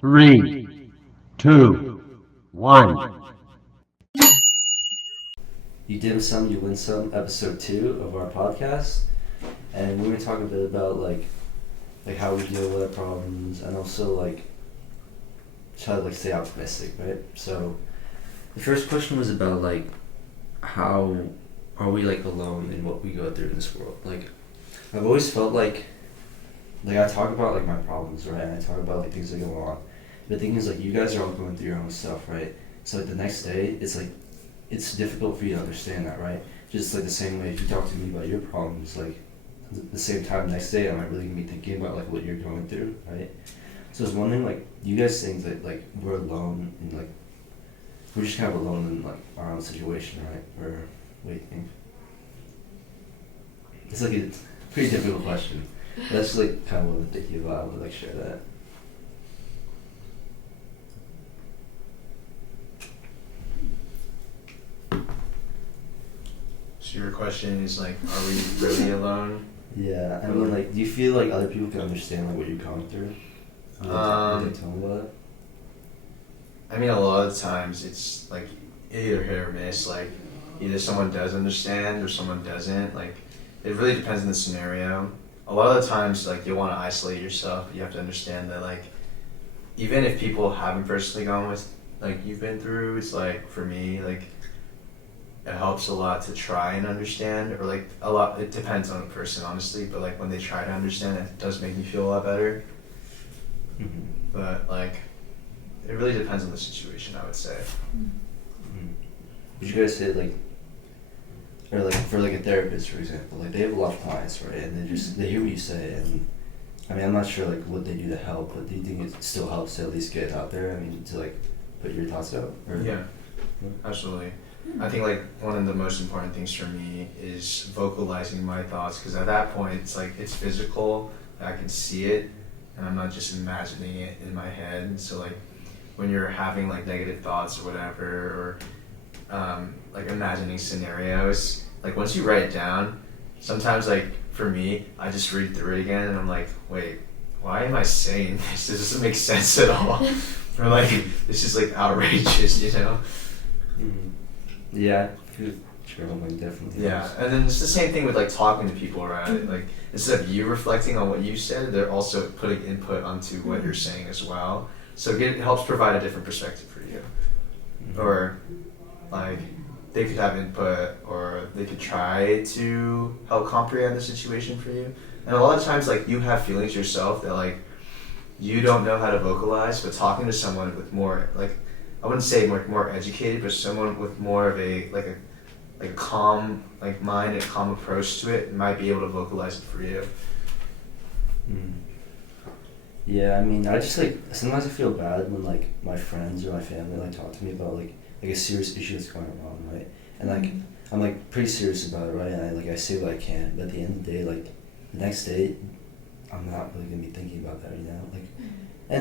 Three, two, one. You dim some, you win some, episode 2 of our podcast, and we're gonna talk a bit about like how we deal with our problems, and also like try to like stay optimistic, right? So the first question was about like how are we like alone in what we go through in this world? Like I've always felt like I talk about like my problems, right? And I talk about like things that go on. The thing is like you guys are all going through your own stuff, right? So like the next day, it's like it's difficult for you to understand that, right? Just like the same way if you talk to me about your problems, like the same time next day, I'm not really gonna be thinking about like what you're going through, right? So I was wondering, like, you guys think that like we're alone in like we're just kind of alone in like our own situation, right? Or what do you think? It's like a pretty difficult question. But that's like kind of what I'm thinking about. I would like share that. So your question is like, are we really alone? Yeah, I mean, like, do you feel like other people can understand like what you're going through? Would they tell me about it? I mean, a lot of times it's like either hit or miss. Like, either someone does understand or someone doesn't. Like, it really depends on the scenario. A lot of the times, like, you'll want to isolate yourself. But you have to understand that, like, even if people haven't personally gone with, like, you've been through, it's like, for me, like, it helps a lot to try and understand, or like a lot, it depends on the person, honestly, but like when they try to understand, it does make me feel a lot better. Mm-hmm. But like, it really depends on the situation, I would say. Mm-hmm. Would you guys say like, or like for like a therapist, for example, like they have a lot of clients, right? And they hear what you say, and I mean, I'm not sure like what they do to help, but do you think it still helps to at least get it out there? I mean, to like put your thoughts out? Or? Yeah, absolutely. I think like one of the most important things for me is vocalizing my thoughts, because at that point it's like it's physical, I can see it, and I'm not just imagining it in my head. So like when you're having like negative thoughts or whatever, or like imagining scenarios, like once you write it down, sometimes like for me, I just read through it again and I'm like, wait, why am I saying this? This doesn't make sense at all. Or like it's just like outrageous, you know? Mm-hmm. Yeah, journaling definitely. Yeah, and then it's the same thing with like talking to people, right? Like instead of you reflecting on what you said, they're also putting input onto what you're saying as well. So it helps provide a different perspective for you. Mm-hmm. Or like they could have input, or they could try to help comprehend the situation for you. And a lot of times, like you have feelings yourself that like you don't know how to vocalize, but talking to someone with more like, I wouldn't say more educated, but someone with more of a calm like mind and calm approach to it might be able to vocalize it for you. Mm. Yeah, I mean, I just like sometimes I feel bad when like my friends or my family like talk to me about like a serious issue that's going on, right? And like I'm like pretty serious about it, right? And I say what I can, but at the end of the day, like the next day, I'm not really gonna be thinking about that, you know? Like, and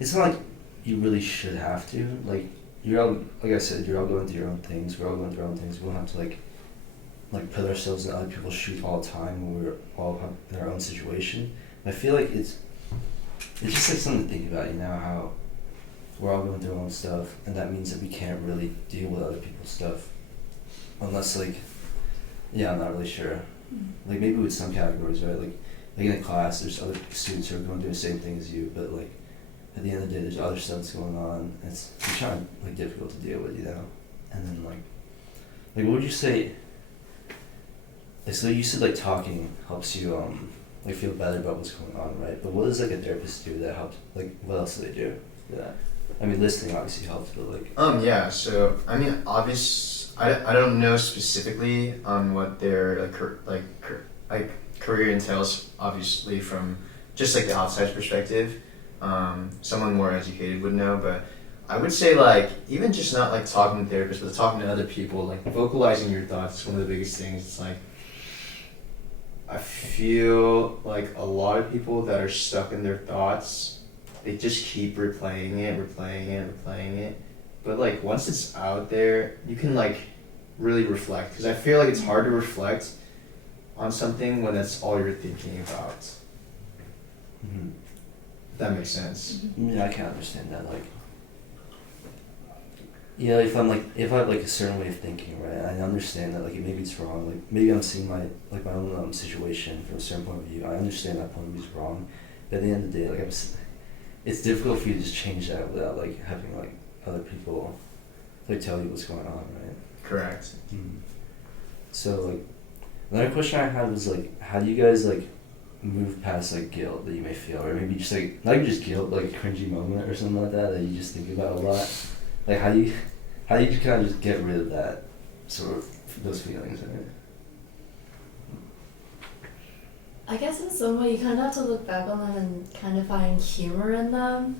it's not like you really should have to. Like you're all, like I said, you're all going through your own things. We're all going through our own things. We don't have to like put ourselves in other people's shoes all the time when we're all in our own situation. I feel like it's just like something to think about, you know, how we're all going through our own stuff, and that means that we can't really deal with other people's stuff unless like, yeah, I'm not really sure. Like maybe with some categories, right? Like in a class, there's other students who are going through the same thing as you, but like at the end of the day, there's other stuff that's going on. And it's kind of like difficult to deal with, you know. And then like what would you say? Like, so you said like talking helps you like feel better about what's going on, right? But what does like a therapist do that helps? Like what else do they do for that? I mean, listening obviously helps, but like. Yeah. So I mean, I don't know specifically on what their career entails. Obviously, from just like the outside perspective. Someone more educated would know, but I would say like even just not like talking to therapists, but talking to other people, like vocalizing your thoughts is one of the biggest things. It's like I feel like a lot of people that are stuck in their thoughts, they just keep replaying it. But like once it's out there, you can like really reflect, because I feel like it's hard to reflect on something when that's all you're thinking about. Mm-hmm. If that makes sense. Yeah, I can understand that. Like, yeah, if I have like a certain way of thinking, right? I understand that like maybe it's wrong. Like maybe I'm seeing my own situation from a certain point of view. I understand that point of view is wrong, but at the end of the day, like it's difficult for you to just change that without like having like other people like tell you what's going on, right? Correct. So like another question I had was like, how do you guys like move past like guilt that you may feel, or maybe just like not even just guilt, but like a cringy moment or something like that you just think about a lot? Like how do you just kind of just get rid of that sort of those feelings, right? I guess in some way you kind of have to look back on them and kind of find humor in them.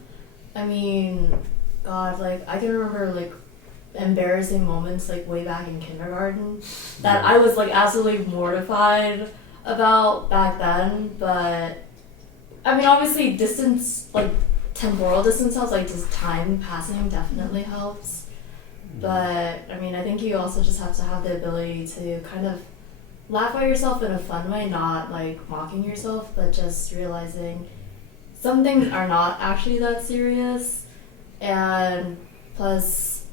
I mean, God, like I can remember like embarrassing moments like way back in kindergarten that I was like absolutely mortified about back then, but I mean obviously distance, like temporal distance helps, like just time passing definitely helps. But I mean I think you also just have to have the ability to kind of laugh at yourself in a fun way, not like mocking yourself, but just realizing some things are not actually that serious, and plus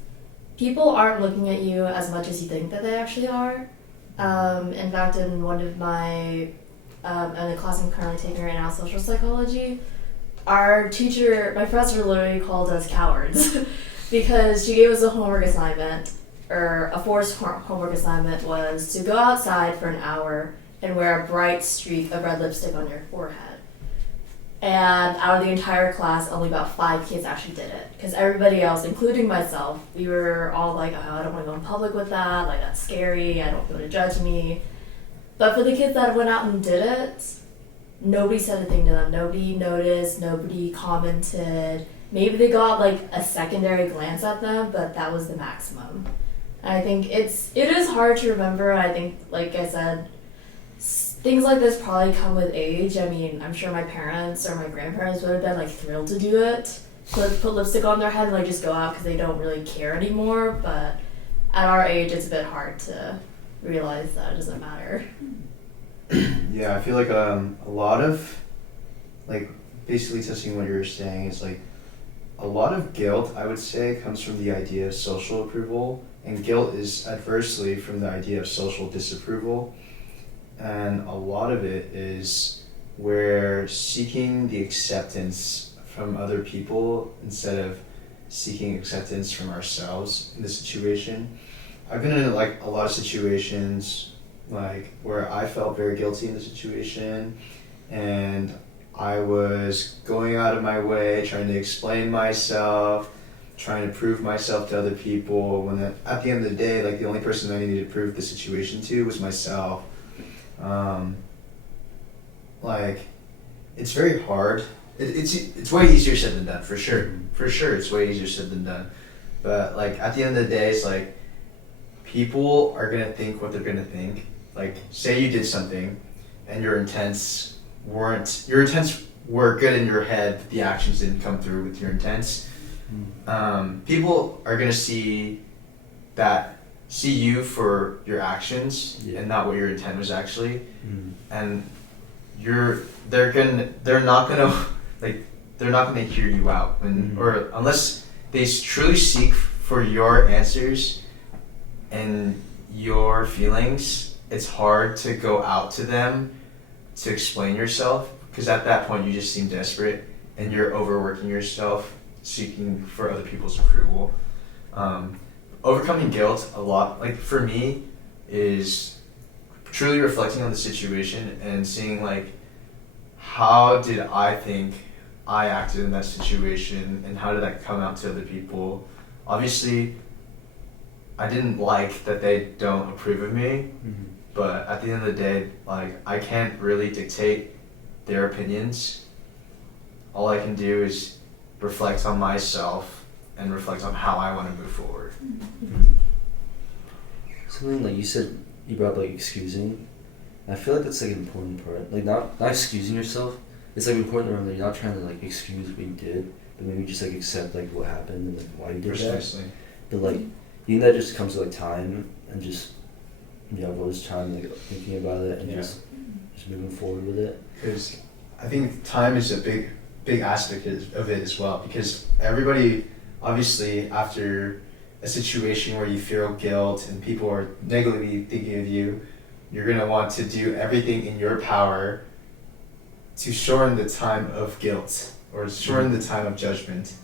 people aren't looking at you as much as you think that they actually are. In fact, in one of my in the class I'm currently taking right now, social psychology, our teacher, my professor, literally called us cowards because she gave us a homework assignment, or a forced homework assignment was to go outside for an hour and wear a bright streak of red lipstick on your forehead. And out of the entire class, only about 5 kids actually did it. Because everybody else, including myself, we were all like, oh, I don't want to go in public with that. Like, that's scary. I don't want people to judge me. But for the kids that went out and did it, nobody said a thing to them. Nobody noticed. Nobody commented. Maybe they got like a secondary glance at them, but that was the maximum. And I think it is hard to remember. I think, like I said, things like this probably come with age. I mean, I'm sure my parents or my grandparents would have been like thrilled to do it, put lipstick on their head and like just go out because they don't really care anymore. But at our age, it's a bit hard to realize that it doesn't matter. Yeah, I feel like a lot of, like, basically testing what you're saying is like a lot of guilt, I would say, comes from the idea of social approval, and guilt is adversely from the idea of social disapproval. And a lot of it is we're seeking the acceptance from other people instead of seeking acceptance from ourselves in the situation. I've been in like a lot of situations like where I felt very guilty in the situation, and I was going out of my way trying to explain myself, trying to prove myself to other people, when at the end of the day, like the only person I needed to prove the situation to was myself. Like, it's very hard. It's way easier said than done, for sure. For sure, it's way easier said than done. But like at the end of the day, it's like people are gonna think what they're gonna think. Like, say you did something, and your intents were good in your head, but the actions didn't come through with your intents. People are gonna see you for your actions, and not what your intent was actually, and they're not gonna hear you out or unless they truly seek for your answers and your feelings. It's hard to go out to them to explain yourself, because at that point you just seem desperate and you're overworking yourself seeking for other people's approval. Overcoming guilt, a lot, like for me, is truly reflecting on the situation and seeing like, how did I think I acted in that situation, and how did that come out to other people? Obviously, I didn't like that they don't approve of me, but at the end of the day, like, I can't really dictate their opinions. All I can do is reflect on myself and reflect on how I want to move forward. Something like you said, you brought up like excusing. I feel like that's like an important part. Like not excusing yourself. It's like important to remember that you're not trying to like excuse what you did, but maybe just like accept like what happened and like why you did Precisely. that. But like, you think that just comes with like time and just always time like thinking about it and just moving forward with it. Because I think time is a big big aspect of it as well, because everybody, obviously, after a situation where you feel guilt and people are negatively thinking of you, you're going to want to do everything in your power to shorten the time of guilt or shorten the time of judgment.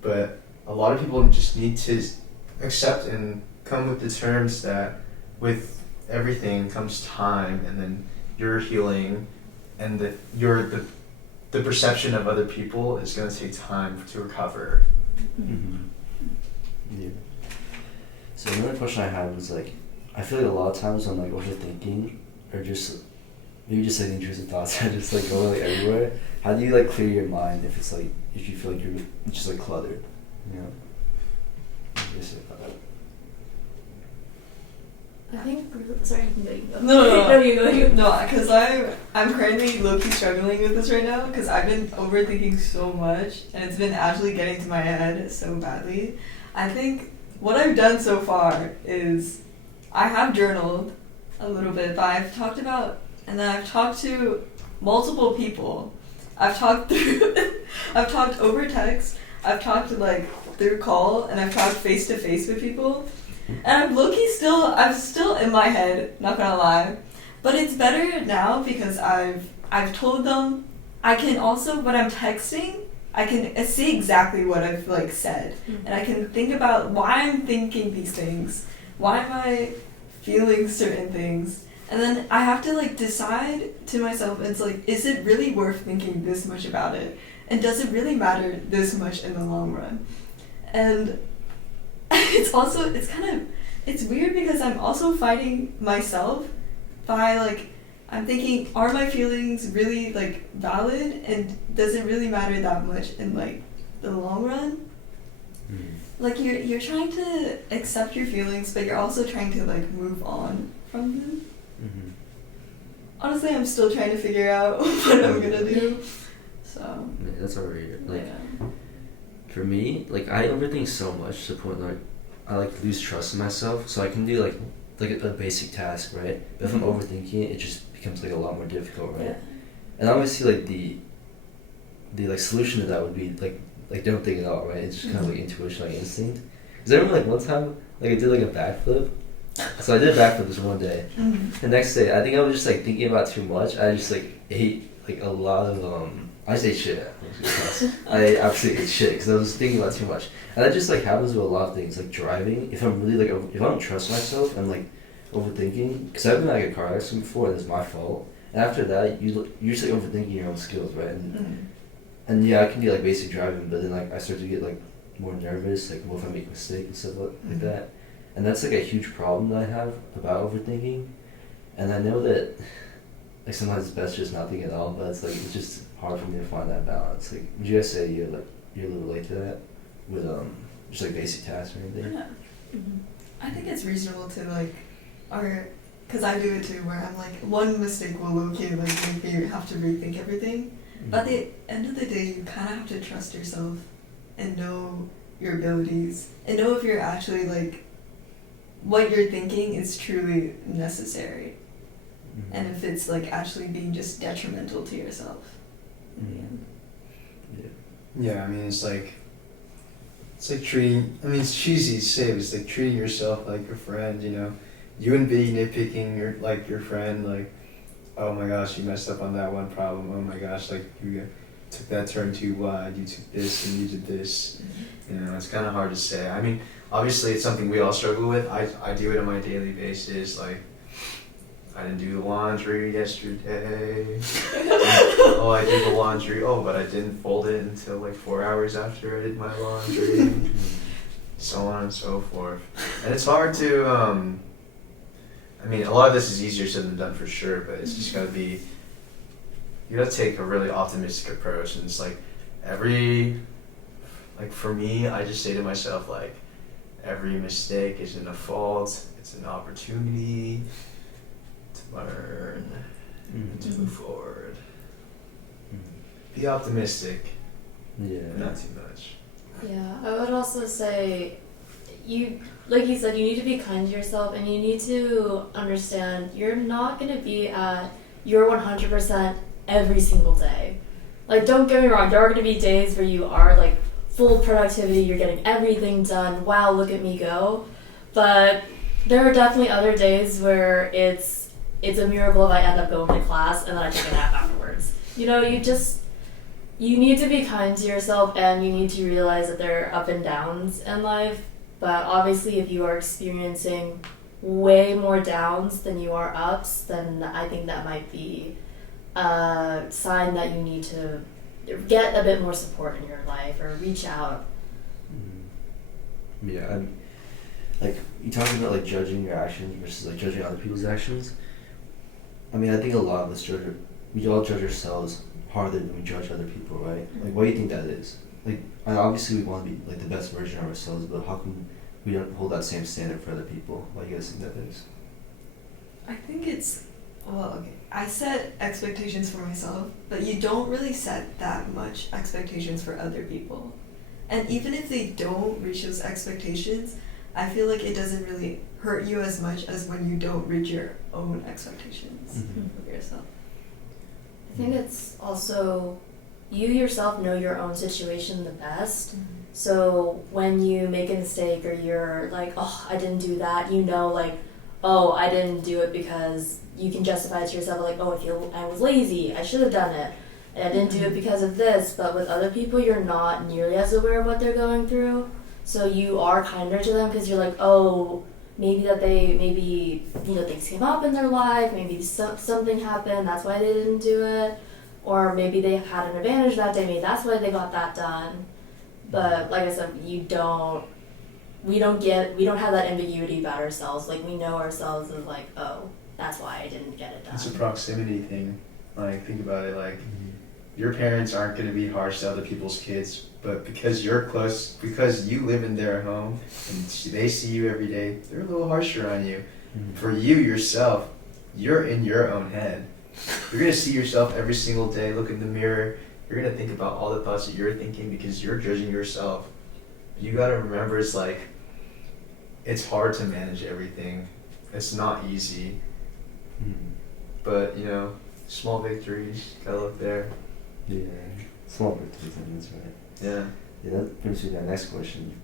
But a lot of people just need to accept and come with the terms that with everything comes time, and then your healing and the perception of other people is going to take time to recover. Yeah. So another question I had was like, I feel like a lot of times I'm like overthinking, or just maybe just like intrusive thoughts are just like going like everywhere. How do you like clear your mind if it's like, if you feel like you're just like cluttered, you know? What do you say about that? I think. Sorry, you can go. No, you go. No, because I'm currently low-key struggling with this right now because I've been overthinking so much and it's been actually getting to my head so badly. I think what I've done so far is I have journaled a little bit, but I've talked about, and then I've talked to multiple people. I've talked over text, I've talked like through call, and I've talked face to face with people. And I'm still in my head, not gonna lie. But it's better now because I've told them. I can also, when I'm texting, I can see exactly what I've like said, and I can think about why I'm thinking these things, why am I feeling certain things, and then I have to like decide to myself. It's like, is it really worth thinking this much about it, and does it really matter this much in the long run? And it's weird because I'm also fighting myself by like, I'm thinking, are my feelings really like valid, and does it really matter that much in like the long run? Like you're trying to accept your feelings, but you're also trying to like move on from them. Honestly, I'm still trying to figure out what I'm gonna do. So Yeah, that's already like, yeah. for me, like I overthink so much to the point like I like lose trust in myself, so I can do like a basic task, right? But if I'm overthinking it, it just becomes like a lot more difficult, right? Yeah. And obviously like the like solution to that would be like don't think at all, right? It's just kind of like intuition, like instinct. Because I remember like one time like I did like a backflip. So I did a backflip this one day. The next day, I think I was just like thinking about too much. I just like ate like a lot of I just ate shit. I absolutely ate shit because I was thinking about too much. And that just like happens with a lot of things, like driving. If I'm really like if I don't trust myself, I'm like overthinking. Because I've been in like a car accident before, and it's my fault. And after that, you're just like overthinking your own skills, right? And yeah, I can do like basic driving, but then like I start to get like more nervous, like what if I make a mistake and stuff like that. And that's like a huge problem that I have about overthinking. And I know that like sometimes it's best just not thinking at all, but it's like it's just hard for me to find that balance. Like, would you guys say you're a little late to that with just like basic tasks or anything? Yeah. I think it's reasonable to like, because I do it too, where I'm like, one mistake will locate like make you have to rethink everything. But at the end of the day, you kind of have to trust yourself and know your abilities and know if you're actually like, what you're thinking is truly necessary, and if it's like actually being just detrimental to yourself. Yeah, I mean it's like treating. I mean it's cheesy to say, but it's like treating yourself like a friend. You know, you wouldn't be nitpicking your friend like, oh my gosh, you messed up on that one problem. Oh my gosh, like you took that turn too wide. You took this and you did this. You know, it's kind of hard to say. I mean, obviously it's something we all struggle with. I do it on my daily basis. Like, I didn't do the laundry yesterday. Oh, I did the laundry. Oh, but I didn't fold it until like 4 hours after I did my laundry. So on and so forth. And it's hard to, I mean, a lot of this is easier said than done for sure, but it's just gotta be, you gotta take a really optimistic approach. And it's like for me, I just say to myself, like, every mistake isn't a fault, it's an opportunity to learn and to move forward. Be optimistic, but not too much. Yeah, I would also say, like you said, you need to be kind to yourself, and you need to understand you're not going to be at your 100% every single day. like, don't get me wrong, there are going to be days where you are like full productivity, you're getting everything done, wow, look at me go. But there are definitely other days where it's a miracle if I end up going to class and then I take a nap afterwards. You know, you need to be kind to yourself, and you need to realize that there are up and downs in life. But obviously, if you are experiencing way more downs than you are ups, then I think that might be a sign that you need to get a bit more support in your life or reach out. Yeah, like, you talking about like judging your actions versus like judging other people's actions. I mean, I think a lot of us we all judge ourselves harder than we judge other people, right? Like, what do you think that is? Like, and obviously we want to be like the best version of ourselves, but how come we don't hold that same standard for other people? What do you guys think that is? I think it's, well, okay, I set expectations for myself, but you don't really set that much expectations for other people. And even if they don't reach those expectations, I feel like it doesn't really hurt you as much as when you don't reach your own expectations of yourself. I think it's also, you yourself know your own situation the best. So when you make a mistake or you're like, oh, I didn't do that, you know, like, oh, I didn't do it because you can justify it to yourself, like, oh, I was lazy, I should have done it, and I didn't do it because of this. But with other people, you're not nearly as aware of what they're going through, so you are kinder to them because you're like, oh, maybe you know, things came up in their life, maybe something happened, that's why they didn't do it, or maybe they had an advantage that day, maybe that's why they got that done. But like I said, we don't have that ambiguity about ourselves. Like, we know ourselves as like, oh, that's why I didn't get it done. It's a proximity thing. Like, think about it, like, your parents aren't going to be harsh to other people's kids, but because you're close, because you live in their home and they see you every day, they're a little harsher on you. For you yourself, you're in your own head. You're going to see yourself every single day, look in the mirror. You're going to think about all the thoughts that you're thinking because you're judging yourself. You got to remember, it's like, it's hard to manage everything. It's not easy. But, you know, small victories, gotta look there. Yeah, small victories, that's right. Yeah. Yeah, that brings me to my next question.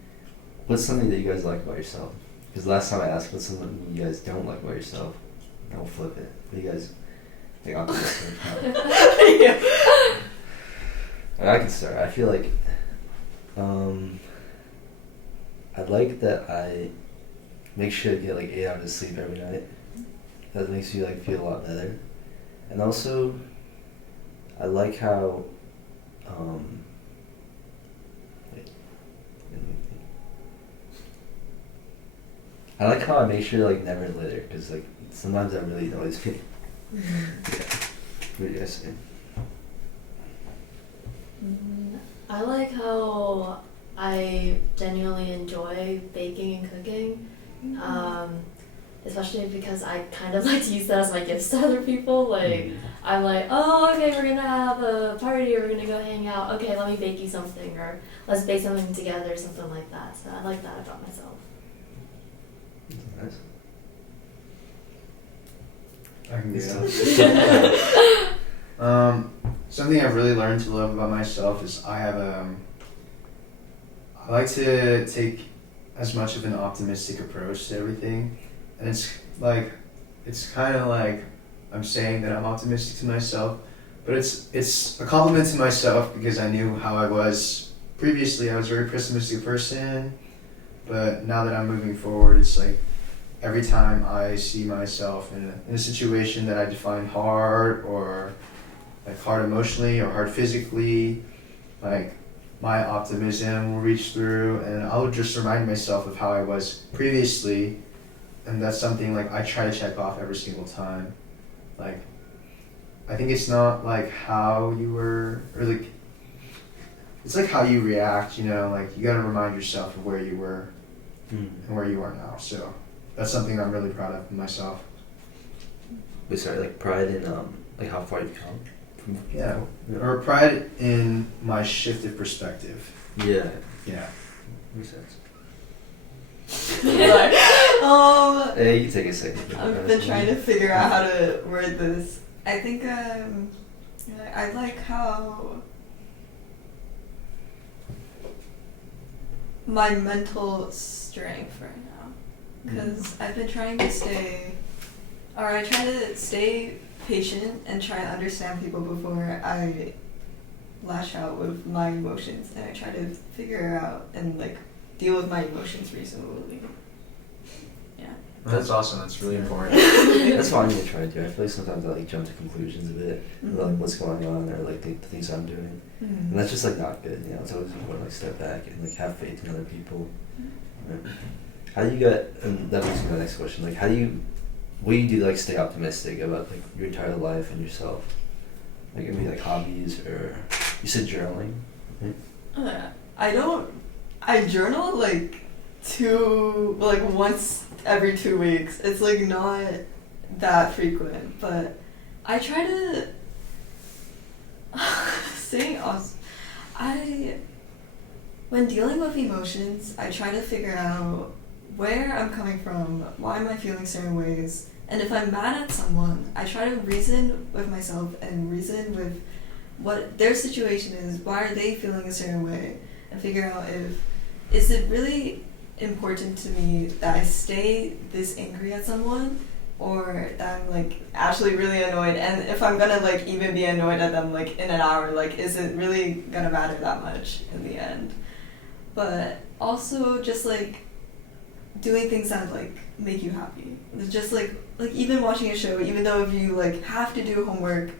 What's something that you guys like about yourself? Because last time I asked what's something you guys don't like about yourself, I'll flip it. What do you guys think? I'll I can start. I feel like I like that I make sure to get like 8 hours of sleep every night. That makes you like feel a lot better. And also, I like how I like how I make sure to like never litter, because like sometimes that really annoys me. Yeah. What do you guys think? I like how I genuinely enjoy baking and cooking, especially because I kind of like to use that as my gifts to other people. Like, I'm like, oh, okay, we're gonna have a party, or we're gonna go hang out. Okay, let me bake you something, or let's bake something together, or something like that. So I like that about myself. Nice. I can do that. Something I've really learned to love about myself is I like to take as much of an optimistic approach to everything, and it's kind of like I'm saying that I'm optimistic to myself, but it's a compliment to myself because I knew how I was previously. I was a very pessimistic person, but now that I'm moving forward, it's like every time I see myself in a situation that I define hard, or like hard emotionally or hard physically, like my optimism will reach through, and I'll just remind myself of how I was previously, and that's something like I try to check off every single time. Like, I think it's not like how you were, or like, it's like how you react, you know, like you gotta remind yourself of where you were and where you are now. So that's something I'm really proud of myself. Wait, sorry, like pride in like how far you've come? Yeah, or pride in my shifted perspective. Yeah. Yeah. Makes sense. Hey, you can take a second. I've been trying to figure out how to word this. I think I like how my mental strength right now. Because I've been trying to I try to stay patient and try to understand people before I lash out with my emotions, and I try to figure out and like deal with my emotions reasonably. Yeah. That's awesome. That's really important. That's what I'm gonna try to do. I feel like sometimes I like jump to conclusions a bit about like what's going on or like the things I'm doing, and that's just like not good. You know, it's always important to like step back and like have faith in other people. Right? How do you get? And that leads me to my next question. Like, what do you do to like stay optimistic about like your entire life and yourself? Like maybe like hobbies, or you said journaling, right? I journal like once every 2 weeks. It's like not that frequent, but I try to when dealing with emotions, I try to figure out where I'm coming from, why am I feeling certain ways, and if I'm mad at someone, I try to reason with myself and reason with what their situation is, why are they feeling a certain way, and figure out is it really important to me that I stay this angry at someone, or that I'm like actually really annoyed, and if I'm gonna like even be annoyed at them like in an hour, like is it really gonna matter that much in the end? But also just like doing things that like make you happy. It's just like even watching a show, even though if you like have to do homework,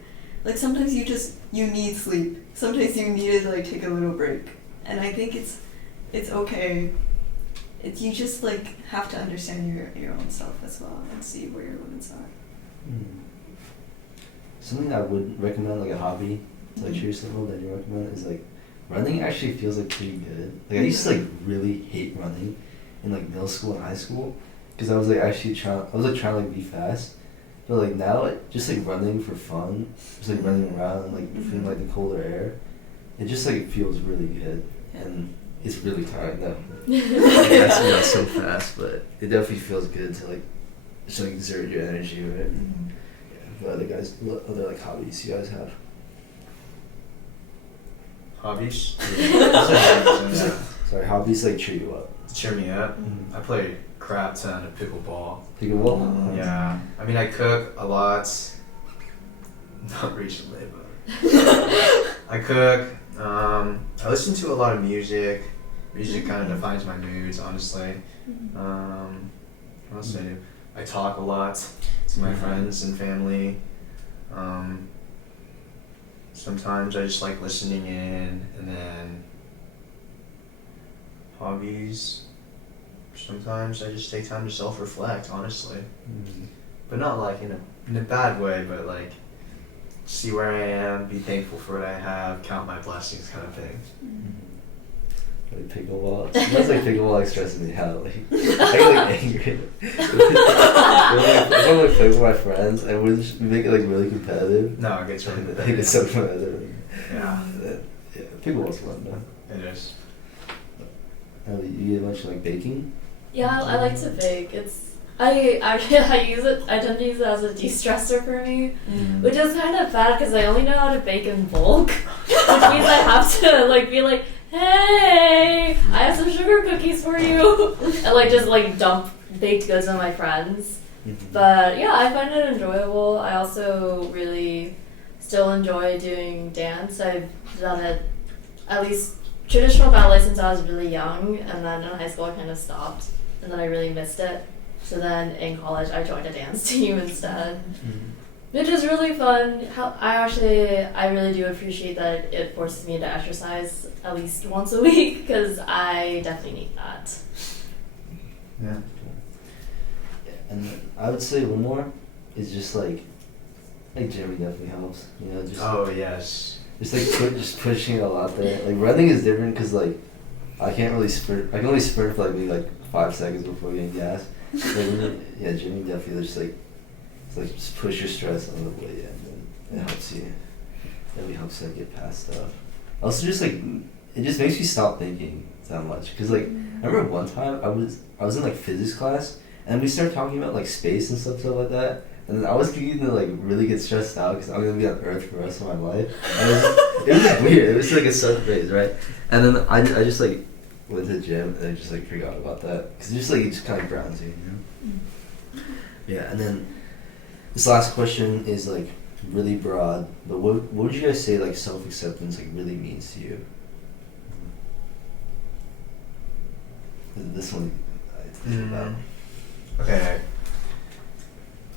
like sometimes you need sleep. Sometimes you need to like take a little break. And I think it's okay. You just like have to understand your own self as well and see where your limits are. Something I would recommend, like a hobby, like choose something that you recommend, is like running. Actually feels like pretty good. Like I used to like really hate running in like middle school and high school, because I was like actually trying to like be fast, but like now just like running for fun, just like running around and like feeling like the colder air, it just like feels really good, and it's really tiring though. That's me so fast, but it definitely feels good to like just like exert your energy, right? Yeah. What other like hobbies you guys have? Hobbies? Sorry, hobbies like cheer you up. Cheer me up. I play a crap ton of pickleball. Pickleball? Yeah. I mean, I cook a lot. Not recently, but I cook. I listen to a lot of music. Music kind of defines my moods, honestly. What else do I do? I talk a lot to my friends and family. Sometimes I just like listening in, and then hobbies. Sometimes I just take time to self-reflect, honestly. But not like in a bad way, but like see where I am, be thankful for what I have, count my blessings, kind of thing. Like pickleball. Sometimes like pickleball like stresses me out. Like I get like angry. If I'm like playing with my friends and we make it like really competitive. No, it gets really I think competitive. it's so competitive. Yeah. Yeah, pickleball's fun though. It is. Ellie, you get much like baking? Yeah, I like to bake. I use it. I tend to use it as a de-stressor for me, which is kind of bad because I only know how to bake in bulk, which means I have to like be like, hey, I have some sugar cookies for you, and like just like dump baked goods on my friends. But yeah, I find it enjoyable. I also really still enjoy doing dance. I've done it at least traditional ballet since I was really young, and then in high school I kind of stopped, and then I really missed it. So then in college I joined a dance team instead, which is really fun. I really do appreciate that it forces me to exercise at least once a week, because I definitely need that. Yeah. And I would say one more is just like gymming definitely helps. You know, just Oh yes. just like just pushing it a lot there. Like running is different because like I can't really sprint. I can only sprint for like maybe like 5 seconds before getting gas. Yeah, gymming definitely just like it's like just push your stress on the way in, and it helps you. It really helps you like get past stuff. Also, just like it just makes you stop thinking that much. Cause like I remember one time I was in like physics class, and we started talking about like space and stuff like that. And then I was beginning to like really get stressed out because I'm gonna be on Earth for the rest of my life. And it was weird. It was like a sudden phase, right? And then I just like went to the gym and I just like forgot about that because it just kind of grounds you, you know. Yeah, and then this last question is like really broad, but what would you guys say like self-acceptance like really means to you? This one I have to think about. Okay.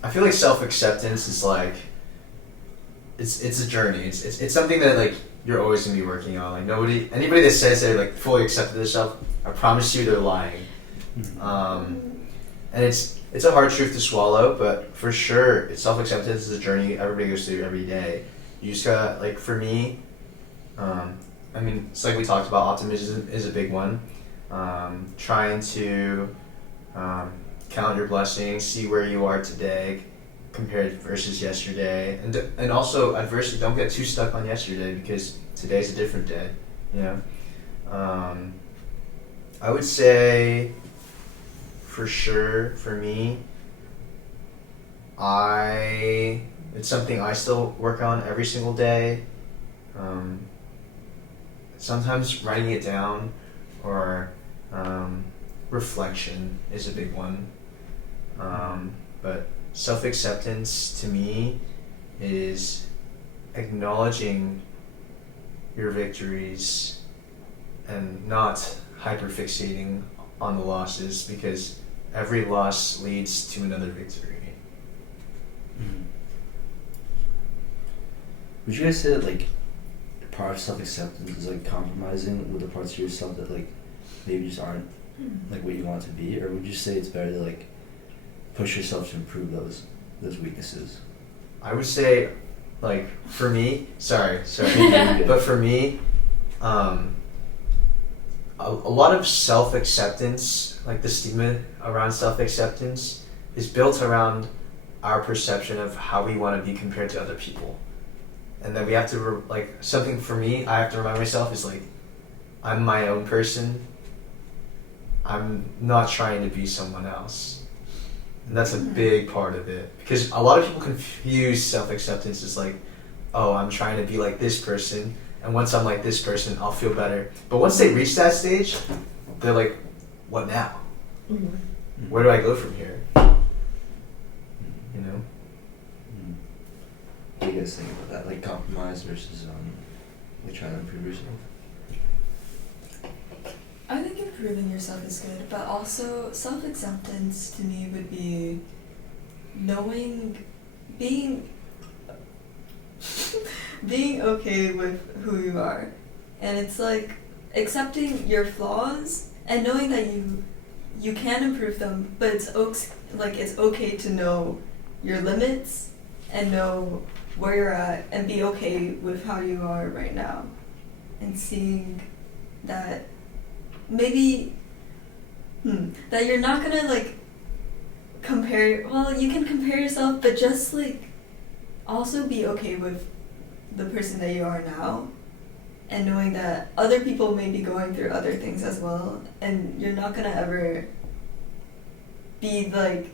I feel like self-acceptance is like it's a journey. It's something that like you're always gonna be working on. Like anybody that says they're like fully accepted themselves, I promise you they're lying. And it's a hard truth to swallow, but for sure, self-acceptance is a journey everybody goes through every day. You just gotta, like, for me, I mean, it's like we talked about, optimism is a big one. Trying to count your blessings, see where you are today compared versus yesterday, and also adversity. Don't get too stuck on yesterday because today's a different day. You know, I would say, for sure, for me, it's something I still work on every single day. Sometimes writing it down or reflection is a big one. But self-acceptance to me is acknowledging your victories and not hyperfixating on the losses, because every loss leads to another victory. Would you guys say that like part of self-acceptance is like compromising with the parts of yourself that like maybe just aren't like what you want to be, or would you say it's better to like push yourself to improve those weaknesses? I would say, like, for me, sorry, but for me, a lot of self-acceptance, like the stigma around self-acceptance, is built around our perception of how we want to be compared to other people. And then we have to, something for me, I have to remind myself is like, I'm my own person. I'm not trying to be someone else. And that's a big part of it. Because a lot of people confuse self-acceptance as like, oh, I'm trying to be like this person, and once I'm like this person, I'll feel better. But once they reach that stage, they're like, what now? Mm-hmm. Where do I go from here? You know? What do you guys think about that? Like compromise versus like trying to improve yourself? I think improving yourself is good, but also self-acceptance to me would be being okay with who you are. And it's like accepting your flaws and knowing that you can improve them, but it's okay to know your limits and know where you're at and be okay with how you are right now. And seeing that maybe that you're not gonna like compare, well, you can compare yourself, but just like also be okay with the person that you are now, and knowing that other people may be going through other things as well, and you're not gonna ever be like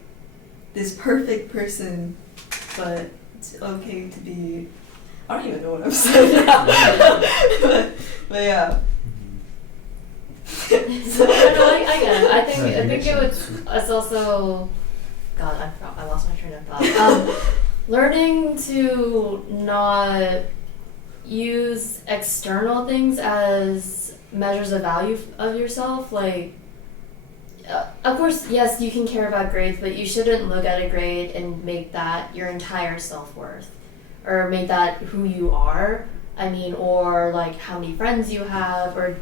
this perfect person, but it's okay to be, I don't even know what I'm saying now. but yeah. So, I get it. I think it's also, God, I lost my train of thought. Learning to not use external things as measures of value of yourself. Like, of course, yes, you can care about grades, but you shouldn't look at a grade and make that your entire self-worth, or make that who you are. I mean, or like how many friends you have, or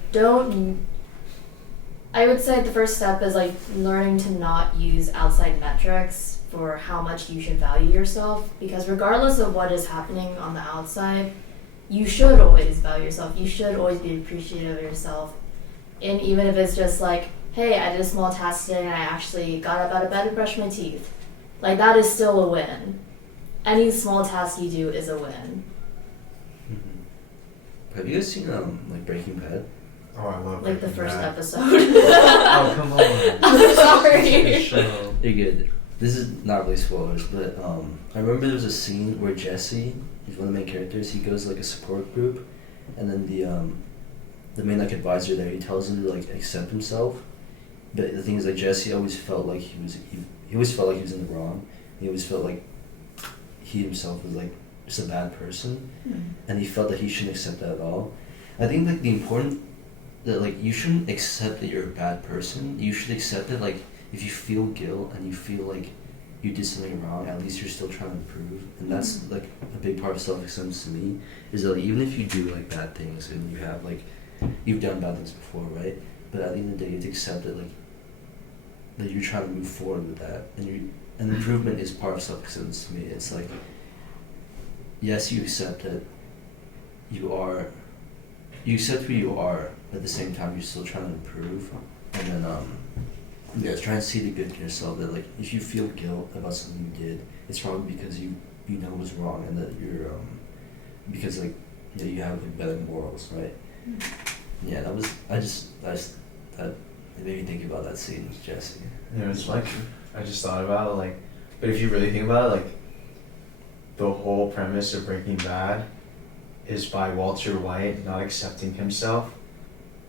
I would say the first step is like learning to not use outside metrics for how much you should value yourself, because regardless of what is happening on the outside, you should always value yourself. You should always be appreciative of yourself. And even if it's just like, hey, I did a small task today and I actually got up out of bed and brushed my teeth. Like, that is still a win. Any small task you do is a win. Have you guys seen like Breaking Bad? Oh, I love Like the first episode. Oh, come on. I'm sorry. You're good. This is not really spoilers, but I remember there was a scene where Jesse, he's one of the main characters, he goes to like a support group, and then the main like advisor there, he tells him to like accept himself. But the thing is, like Jesse always felt like he always felt like he was in the wrong. He always felt like he himself was like just a bad person, and he felt that he shouldn't accept that at all. I think like the important that like you shouldn't accept that you're a bad person. You should accept that like if you feel guilt and you feel like you did something wrong, at least you're still trying to improve. And that's like a big part of self-acceptance to me, is that like, even if you do like bad things and you have like you've done bad things before, right? But at the end of the day, you have to accept that like that you're trying to move forward with that, and improvement is part of self-acceptance to me. It's like, yes, you accept that you accept who you are, but at the same time you're still trying to improve. And then trying to see the good in yourself, that like if you feel guilt about something you did, it's probably because you know it was wrong, and that you're because like you have like better morals, right? Yeah, that was that it made me think about that scene with Jesse. It's like, I just thought about it, like, but if you really think about it, like, the whole premise of Breaking Bad is by Walter White not accepting himself,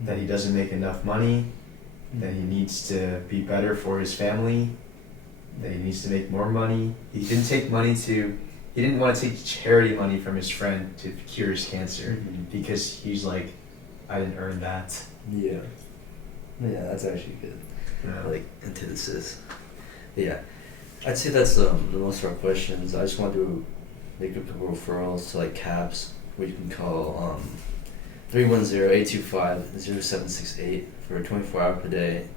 that he doesn't make enough money, that he needs to be better for his family, that he needs to make more money. He didn't want to take charity money from his friend to cure his cancer, because he's like, I didn't earn that. Yeah, that's actually good. Yeah. Like antithesis. Yeah, I'd say that's the most of our questions. I just want to make a couple referrals to like CAPS, where you can call 310-825-0768 for 24-hour per day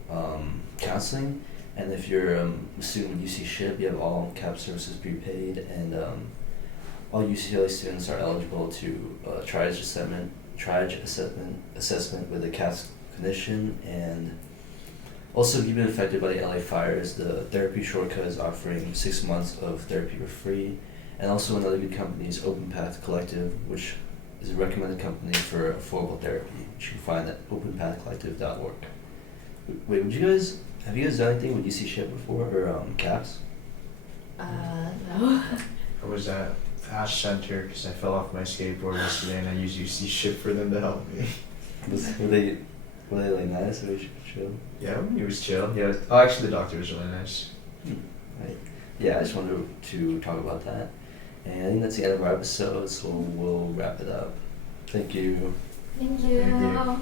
counseling. And if you're a student with UC SHIP, you have all CAPS services prepaid, and all UCLA students are eligible to triage assessment with a CAPS clinician. And also, if you've been affected by the LA fires, the Therapy Shortcut is offering 6 months of therapy for free. And also another good company is Open Path Collective, which is a recommended company for affordable therapy, which you can find at openpathcollective.org. Wait, have you guys done anything with UC SHIP before, or CAPS? No. I was at Ash Center because I fell off my skateboard yesterday, and I used UC SHIP for them to help me. Were they like nice, or chill? Yeah, it was chill. Yeah. Oh, actually, the doctor was really nice. Right. Yeah, I just wanted to talk about that. And I think that's the end of our episode, so we'll wrap it up. Thank you. Thank you. Thank you.